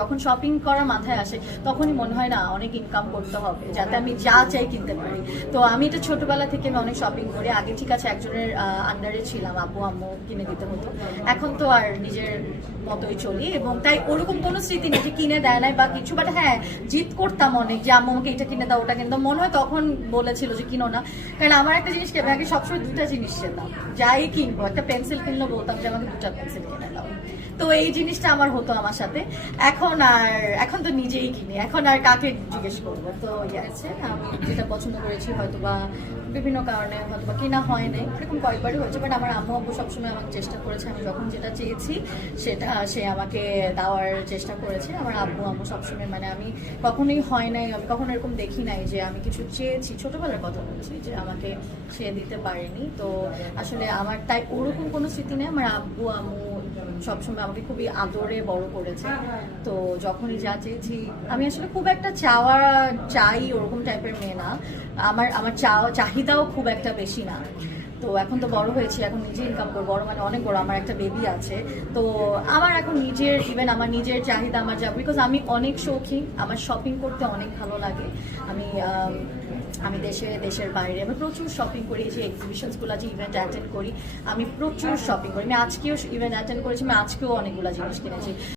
যখন শপিং করার মাথায় আসে তখনই মনে হয় না অনেক ইনকাম করতে হবে যাতে আমি যা চাই কিনতে পারি। তো আমি এটা ছোটবেলা থেকে আমি অনেক শপিং করি। আগে ঠিক আছে একজনের আন্ডারে ছিলাম, আব্বু আম্মু কিনে দিতে হতো। এখন তো আর নিজের মতোই চলি এবং তাই ওরকম কোনো স্মৃতি নেই যে কিনে দেয় নাই বা কিছু। বাট হ্যাঁ, জিদ করতাম অনেক যে আম্মু আমাকে এটা কিনে দাও ওটা কিনে দাও। মনে হয় তখন বলেছিল যে কিনো না, কারণ আমার একটা জিনিস কেন আগে সবসময় দুটা জিনিস চেতাম। যাই কিনবো, একটা পেন্সিল কিনলো বলতাম যে আমাকে দুটা পেন্সিল কিনে দাও। তো এই জিনিসটা আমার হতো আমার সাথে। এখন তো নিজেই কিনি, এখন আর কাকে জিজ্ঞেস করবো। তো আছে আমি যেটা পছন্দ করেছি হয়তো বা বিভিন্ন কারণে হয়তো বা কিনা হয় নাই, এরকম কয়েকবারই হয়েছে। বাট আমার আম্মু আব্বু সবসময় আমাকে চেষ্টা করেছে, আমি যখন যেটা চেয়েছি সেটা সে আমাকে দেওয়ার চেষ্টা করেছে। আমার আব্বু আম্মু সবসময় মানে আমি কখনোই হয় নাই, আমি কখনো এরকম দেখি নাই যে আমি কিছু চেয়েছি, ছোটবেলার কথা বলছি, যে আমাকে সে দিতে পারেনি। তো আসলে আমার তাই ওরকম কোনো স্মৃতি নেই। আমার আব্বু আম্মু সবসময় আমাকে খুবই আদরে বড় করেছে। তো যখনই যা চেয়েছি, আমি আসলে খুব একটা চাই ওরকম টাইপের মেয়ে না। আমার আমার চাহিদাও খুব একটা বেশি না। তো এখন তো বড় হয়েছি, এখন নিজে ইনকাম করবো, বড় মানে অনেক বড়, আমার একটা বেবি আছে। তো আমার এখন ইভেন আমার নিজের চাহিদা আমার যা, বিকজ আমি অনেক শৌখিন, আমার শপিং করতে অনেক ভালো লাগে। আমি দেশের বাইরে আমি প্রচুর শপিং করি। যে এক্সিবিশনসগুলো যে ইভেন্ট অ্যাটেন্ড করি, আমি প্রচুর শপিং করি। আমি আজকেও ইভেন্ট অ্যাটেন্ড করেছি, আমি আজকেও অনেকগুলো জিনিস কিনেছি।